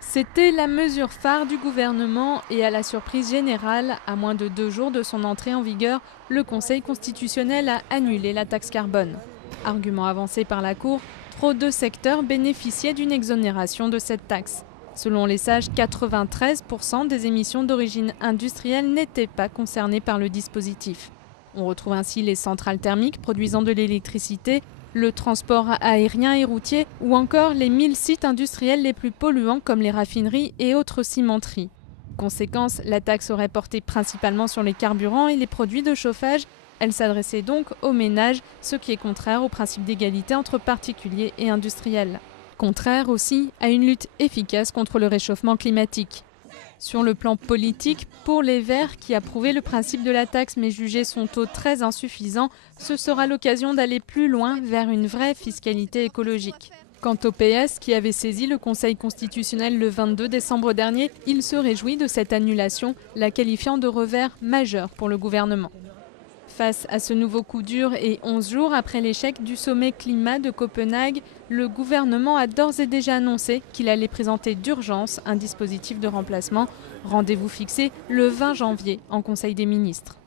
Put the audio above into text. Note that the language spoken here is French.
C'était la mesure phare du gouvernement et à la surprise générale, à moins de 2 jours de son entrée en vigueur, le Conseil constitutionnel a annulé la taxe carbone. Argument avancé par la Cour, trop de secteurs bénéficiaient d'une exonération de cette taxe. Selon les sages, 93% des émissions d'origine industrielle n'étaient pas concernées par le dispositif. On retrouve ainsi les centrales thermiques produisant de l'électricité, le transport aérien et routier ou encore les 1000 sites industriels les plus polluants comme les raffineries et autres cimenteries. Conséquence, la taxe aurait porté principalement sur les carburants et les produits de chauffage. Elle s'adressait donc aux ménages, ce qui est contraire au principe d'égalité entre particuliers et industriels. Contraire aussi à une lutte efficace contre le réchauffement climatique. Sur le plan politique, pour les Verts qui approuvaient le principe de la taxe mais jugeaient son taux très insuffisant, ce sera l'occasion d'aller plus loin vers une vraie fiscalité écologique. Quant au PS qui avait saisi le Conseil constitutionnel le 22 décembre dernier, il se réjouit de cette annulation, la qualifiant de revers majeur pour le gouvernement. Face à ce nouveau coup dur et 11 jours après l'échec du sommet climat de Copenhague, le gouvernement a d'ores et déjà annoncé qu'il allait présenter d'urgence un dispositif de remplacement. Rendez-vous fixé le 20 janvier en Conseil des ministres.